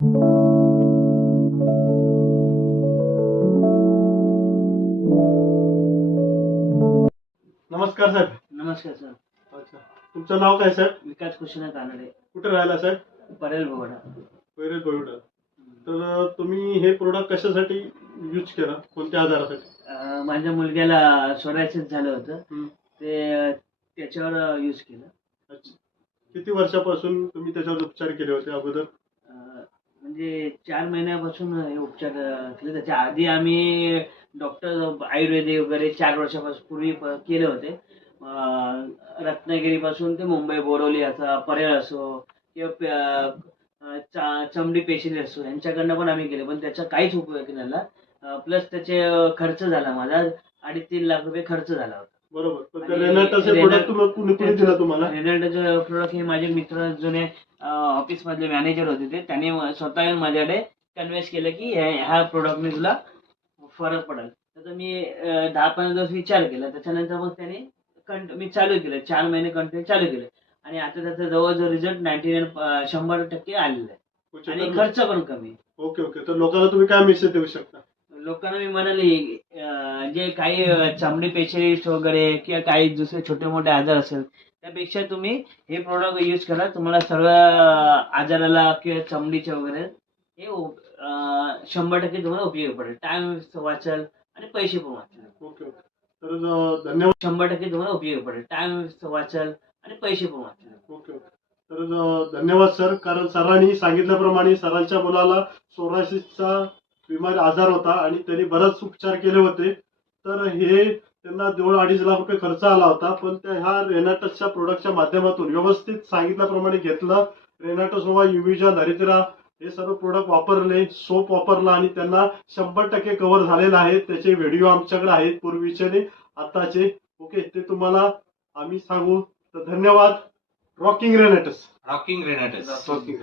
नमस्कार साहेब. नमस्कार सर. अच्छा, तुमचं नाव काय साहेब? विकास कृष्ण कानडे, कुठे राहिला साहेब? परेल बोवडा. पैरेल बोईवडा. तर तुम्ही हे प्रोडक्ट कशासाठी यूज केला, कोणत्या आजारासाठी? माझ्या मुलग्याला सोरायसिस झालं होतं, हं. ते त्याच्यावर यूज केलं. अच्छा, किती वर्षापासून तुम्ही त्याच्यावर उपचार केले होते अगोदर? म्हणजे 4 महिन्यापासून हे उपचार केले. त्याच्या आधी आम्ही डॉक्टर आयुर्वेदिक वगैरे 4 वर्षापासून पूर्वी केले होते. रत्नागिरीपासून ते मुंबई, बोरिवली असा परेल असो किंवा चमडी पेशंट असो यांच्याकडनं पण आम्ही केले, पण त्याचा काहीच उपयोग नाही झाला. प्लस त्याचे खर्च झाला माझा 2.5-3 लाख रुपये खर्च झाला होता. बरोबर. पण आणि रेनाल्टाचे प्रोडक्ट कुणी दिला तुम्हाला? रेनाल्टाचे प्रोडक्ट हे माझे मित्र जुने ऑफिस मधले मॅनेजर होते, ते त्यांनी स्वतः येऊन माझ्याकडे कन्व्हिन्स केलं की ह्या प्रोडक्टने तुला फरक पडेल. तर मी 10-15 दिवस विचार केला. त्याच्यानंतर मग त्याने मी चालू केलं. 4 महिने कंटिन्यू चालू केले आणि आता त्याचा जवळजवळ रिझल्ट 100% आलेला आहे आणि खर्च पण कमी. Okay okay. तर लोकांना तुम्ही काय मेसेज देऊ शकता? लोकांना मी म्हणाले जे काही चमडी पेशंट वगैरे किंवा काही दुसरे छोटे मोठे आजार असेल त्यापेक्षा तुम्ही हे प्रोडक्ट यूज करा. तुम्हाला सर्व आजाराला किंवा चमडीचे वगैरे हे 100% तुम्हाला उपयोगी पडेल. टाइम वाचेल आणि पैसे पण वाचेल. Okay okay. तर धन्यवाद. 100% तुम्हाला उपयोगी पडेल. टाइम वाचेल आणि पैसे पण वाचेल. Okay okay. तर धन्यवाद सर. कारण सरांनी सांगितल्याप्रमाणे सरांच्या मुलाला सोरायसिसचा आजार होता आणि त्यांनी बरेच उपचार केले होते. तर हे त्यांना 2-2.5 लाख रुपये खर्च आला होता, पण त्या ह्या रेनाटसच्या प्रोडक्टच्या माध्यमातून व्यवस्थित सांगितल्याप्रमाणे घेतलं. रेनाटस नोवा, युविजा, धरित्रा हे सर्व प्रोडक्ट वापरले, सोप वापरला आणि त्यांना 100% कव्हर झालेला आहे. त्याचे व्हिडिओ आमच्याकडे आहेत, पूर्वीचे आताचे. ओके, ते तुम्हाला आम्ही सांगू. तर धन्यवाद. रॉकिंग रेनाटस. रॉकिंग रेनाटस. रॉकिंग.